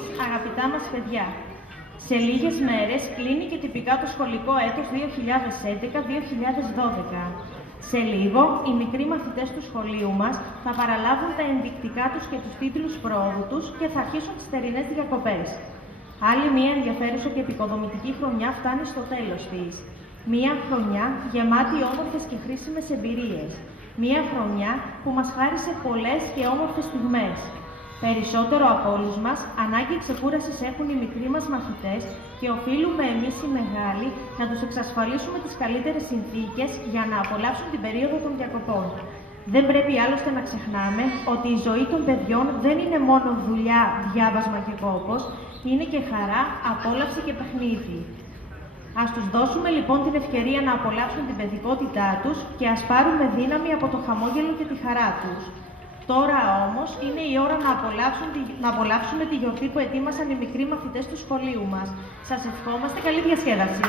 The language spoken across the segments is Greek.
Αναγνώρισης, αγαπητά μας παιδιά. Σε λίγες μέρες κλείνει και τυπικά το σχολικό έτος 2011-2012. Σε λίγο, οι μικροί μαθητές του σχολείου μας θα παραλάβουν τα ενδεικτικά τους και τους τίτλους προόδου τους και θα αρχίσουν τις θερινές διακοπές. Άλλη μία ενδιαφέρουσα και επικοδομητική χρονιά φτάνει στο τέλος της. Μία χρονιά γεμάτη όμορφες και χρήσιμες εμπειρίες. Μία χρονιά που μας χάρισε πολλές και όμορφες στιγμές. Περισσότερο από όλους μας, ανάγκη ξεκούρασης έχουν οι μικροί μας μαθητές και οφείλουμε εμείς οι μεγάλοι να τους εξασφαλίσουμε τις καλύτερες συνθήκες για να απολαύσουν την περίοδο των διακοπών. Δεν πρέπει άλλωστε να ξεχνάμε ότι η ζωή των παιδιών δεν είναι μόνο δουλειά, διάβασμα και κόπος, είναι και χαρά, απόλαυση και παιχνίδι. Ας τους δώσουμε λοιπόν την ευκαιρία να απολαύσουν την παιδικότητά τους και ας πάρουμε δύναμη από το χαμόγελο και τη χαρά τους. Τώρα όμως είναι η ώρα να απολαύσουμε τη γιορτή που ετοίμασαν οι μικροί μαθητές του σχολείου μας. Σας ευχόμαστε καλή διασκέδαση.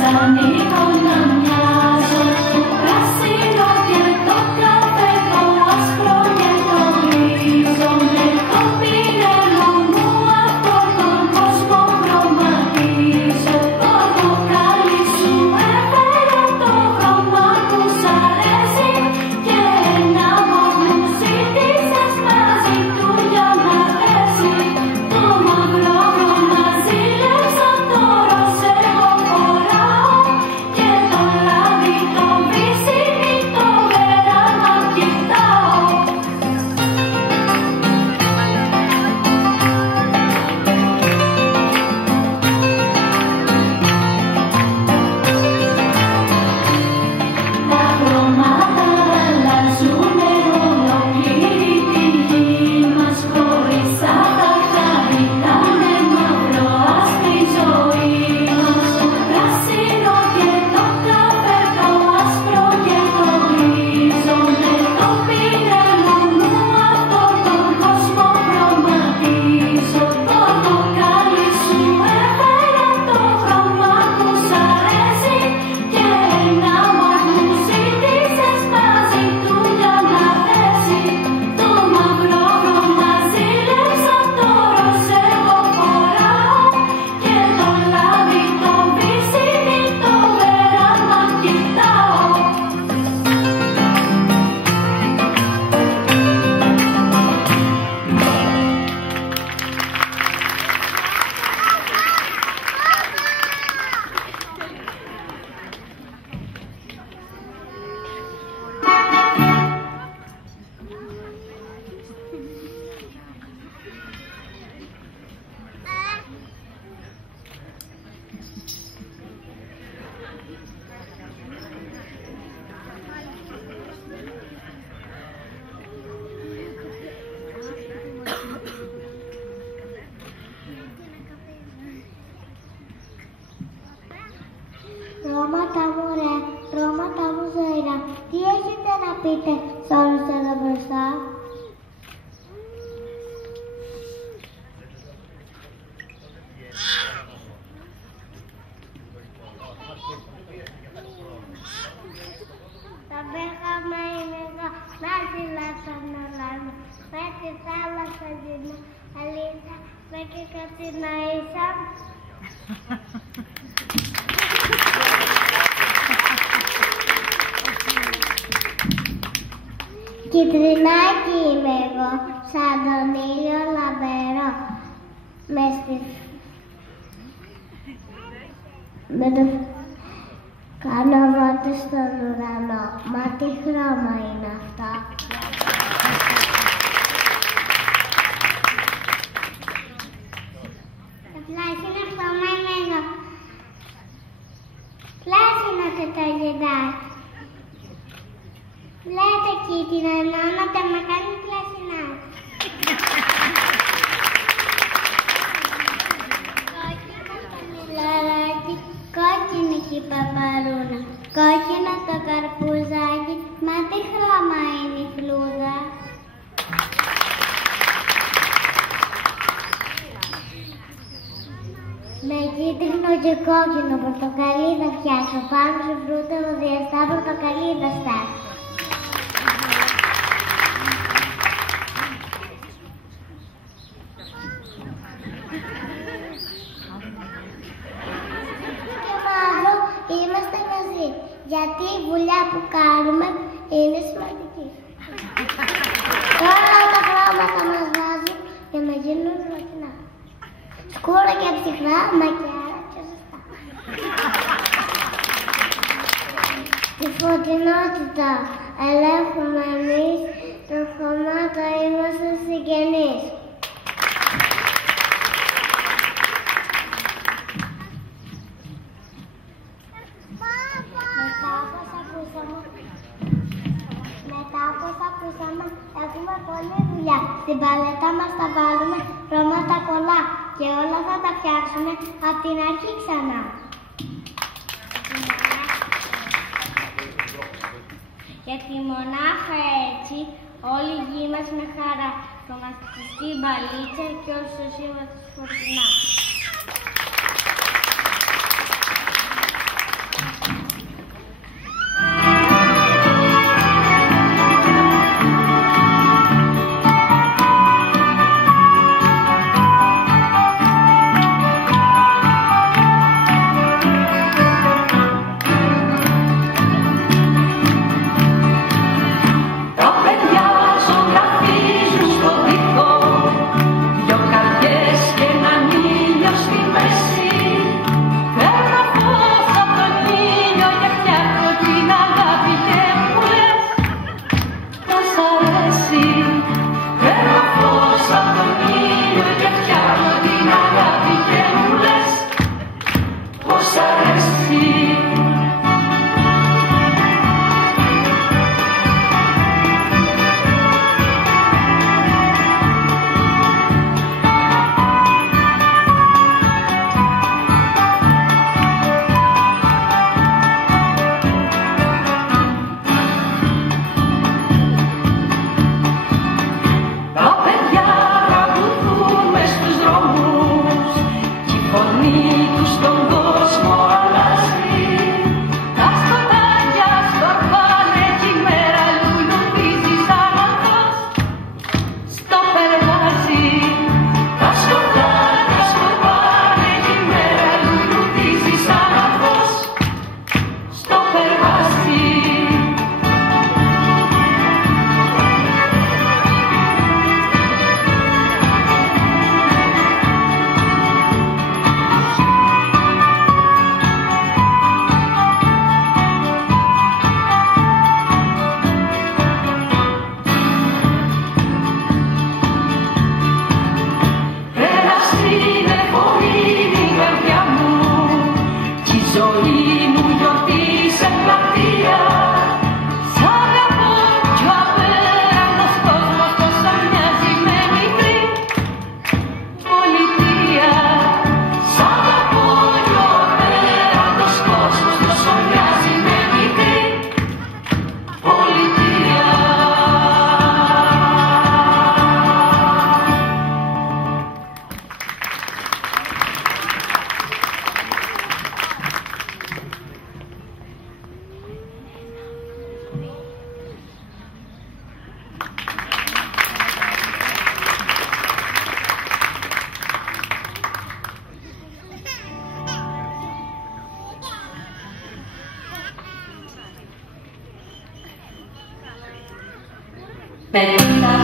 Σαν εικόνα μοιάζω, πράσινο και πείτε σε όλους εδώ μπροστά? Τα μπέχαμα είναι εδώ, να φυλάσσαν όλα μου. Με τη θάλασσα γυρνά, αλήθεια, με και κατσίνα ίσα. Κιτρινάκι είμαι εγώ, σαν τον ήλιο λαμπερό. Με το κάνω ρότες στον ουρανό. Μα τι χρώμα είναι αυτά? Το πλάσι είναι χρωμένο. Πλάσι είναι αυτό το γεντάκι. Λέτε εκεί την ανώματα με κάνει πλασινάκι. Κόκκινο το μιλαράκι, κόκκινη και η παπαρούνα. Κόκκινο το καρπουζάκι, μα τι χρώμα είναι η φλούδα? Με κίτρινο και κόκκινο πορτοκαλί θα φτιάξω. Πάνω σε φρούτα το διαστά πορτοκαλί θα στάσω. Και μάλλον είμαστε μαζί, γιατί η δουλειά που κάνουμε είναι σημαντική. Τώρα τα χρώματα μας βάζουν για να γίνουν φωτεινά. Σκούρα και ψυχρά, μακιάρα και ζεστά. Τη φωτεινότητα ελέγχουμε εμείς, τα χρώματα είμαστε συγγενείς. Μετά από όσα ακούσαμε, έχουμε πολλή δουλειά. Στην παλέτα μας θα βάλουμε χρώματα πολλά και όλα θα τα φτιάξουμε από την αρχή ξανά. Γιατί μονάχα έτσι όλη η γη μας με χαρά θα μας στηθεί μπαλίτσα και όλους τους είμαστε φορτινά. Ζωγραφίζουν στο δικό, δυο καρδιές και έναν ήλιο Πέττα